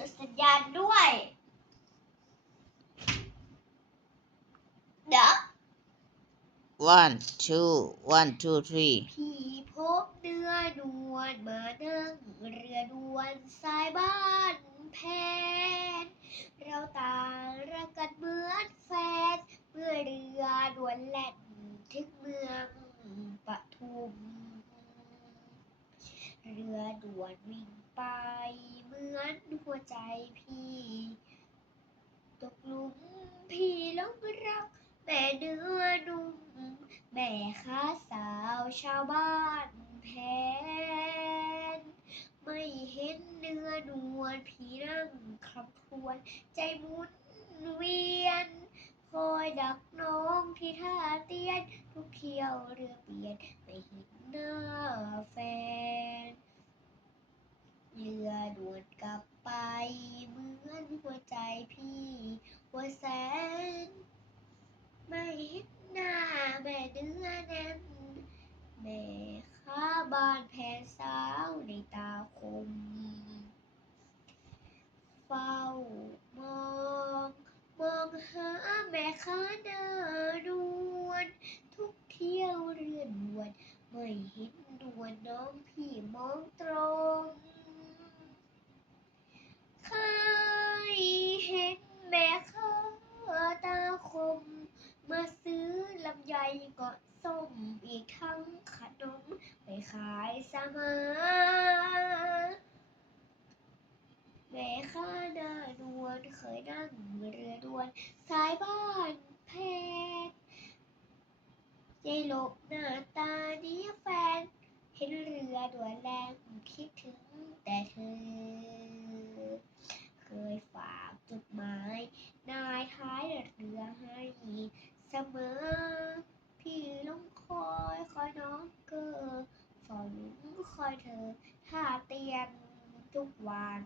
ส่งสัญญาณด้วย เดี๋ยว one two one two three พี่พบเนื้อนวลมานั่งเรือด่วนสายบ้านแพนเราต่างรักกันเหมือนแฟน เมื่อเรือด่วนแล่นถึงเมืองปทุม เรือด่วนวิ่งไปเหมือนหัวใจพี่ ตกหลุมพี่ลงรัก แม่เนื้อนุ่มแม่ค้าสาวชาวบ้านแพนไม่เห็นเนื้อนวลพี่นั่งคำควญใจมุนเวียนคอยดักน้องที่ท่าเตียน ทุกเที่ยวเรือเปลี่ยน ไม่เห็นหน้าแฟน พี่ว่าแสน ไม่เห็นหน้าแม่เนื้อแน่นแม่ค้าบ้านแพนสาวในตาคม เฝ้ามองมองหาแม่ค้าหน้าดวนทุกเที่ยวเรือนดวนไม่เห็นดวนน้องพี่มองตรง มาซื้อลำไยก็ส้มอีกทั้งขนมไปขายสมาแม่ค้าหน้านวลเคยนั่งเรือดวนสายบ้านแพทใจหลบหน้าตานี้แฟน เห็นเรือด่วนแรงคิดถึงแต่เธอ เคยฝากจดหมาย นายท้ายเรือให้เส มอพี่ลงคอยคอยน้องเกอฝนคอยเธอท่าเตียนทุกวัน